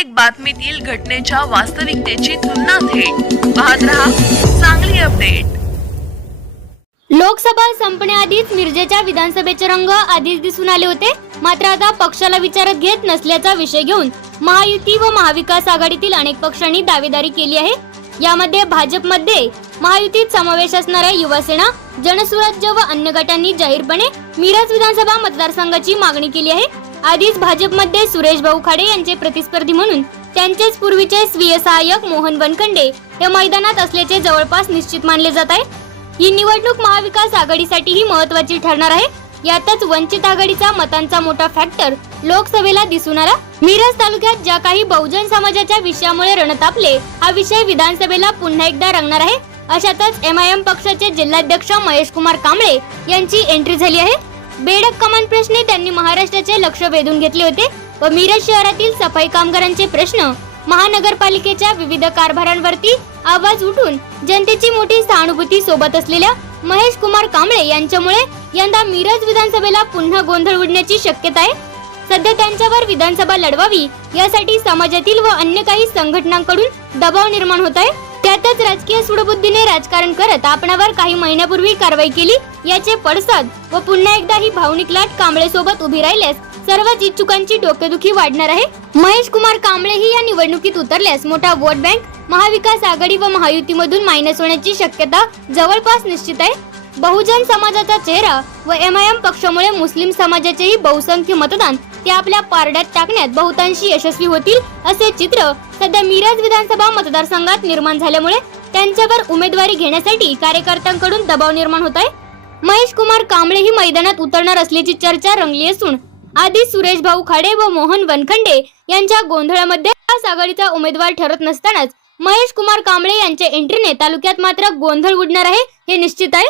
प्रत्येक बातमीतील घटनेच्या वास्तविकतेची तुलना थेट. पाहत रहा चांगली अपडेट. लोकसभा संपण्याआधीच मिरजेच्या विधानसभेचे रंग आधीच दिसून आले होते. मात्र आता पक्षाला विचारात घेत नसल्याचा विषय घेऊन महायुती व महाविकास आघाडीतील अनेक पक्षांनी दावेदारी केली आहे. यामध्ये भाजपमध्ये महायुतीत समावेश असणाऱ्या युवासेना जनसुराज्य व अन्य गटांनी जाहीरपणे मिरज विधानसभा मतदारसंघाची मागणी केली आहे. आधीच भाजपमध्ये सुरेश भाऊ खाडे यांचे प्रतिस्पर्धी म्हणून त्यांचेच पूर्वीचे स्वीय सहाय्यक मोहन वनखंडे हे मैदानात असल्याचे जवळपास निश्चित मानले जात आहे. ही निवडणूक महाविकास आघाडीसाठीही महत्वाची ठरणार आहे. यातच वंचित आघाडीचा मतांचा मोठा फॅक्टर लोकसभेला दिसून आला. मिरज तालुक्यात ज्या काही बहुजन समाजाच्या विषयामुळे रणतापले हा विषय विधानसभेला पुन्हा एकदा रंगणार आहे. अशातच एम आय एम पक्षाचे जिल्हाध्यक्ष महेश कुमार कांबळे यांची एंट्री झाली आहे. बेडक कमान प्रश्नी त्यांनी महाराष्ट्राचे लक्ष वेधून घेतले होते व मिरज शहरातील सफाई कामगारांचे प्रश्न महानगरपालिकेच्या विविध कारभारांवरती आवाज उठून जनतेची मोठी सहानुभूती सोबत असलेल्या महेश कुमार कांबळे यांच्यामुळे यंदा मिरज विधानसभेला पुन्हा गोंधळ उडण्याची शक्यता आहे. सध्या त्यांच्यावर विधानसभा लढवावी यासाठी समाजातील व अन्य काही संघटनांकडून दबाव निर्माण होत आहे. त्यातच राजकीय सुडबुद्धीने राजकारण करत आपणावर काही महिन्यापूर्वी कारवाई केली याचे पडसाद व पुन्हा एकदा ही भावनिक लाट कांबळे सोबत उभी राहिल्यास सर्वच इच्छुकांची डोकेदुखी वाढणार आहे. महेश कुमार कांबळेही या निवडणुकीत उतरल्यास मोठा वोट बँक महाविकास आघाडी व महायुतीमधून मायनस होण्याची शक्यता जवळपास निश्चित आहे. बहुजन समाजाचा चेहरा व एम आय एम पक्षामुळे मुस्लिम समाजाचेही बहुसंख्य मतदान ते आपल्या पारड्यात टाकण्यात बहुतांशी यशस्वी होतील असे चित्र सध्या मिरज विधानसभा मतदारसंघात निर्माण झाल्यामुळे त्यांच्यावर उमेदवारी घेण्यासाठी कार्यकर्त्यांकडून दबाव निर्माण होत आहे. महेश कुमार कांबळे ही मैदानात उतरणार असल्याची चर्चा रंगली असून आधी सुरेश भाऊ खाडे व मोहन वनखंडे यांच्या गोंधळामध्ये आघाडीचा उमेदवार ठरत नसतानाच महेश कुमार कांबळे यांच्या एंट्रीने तालुक्यात मात्र गोंधळ उडणार आहे हे निश्चित आहे.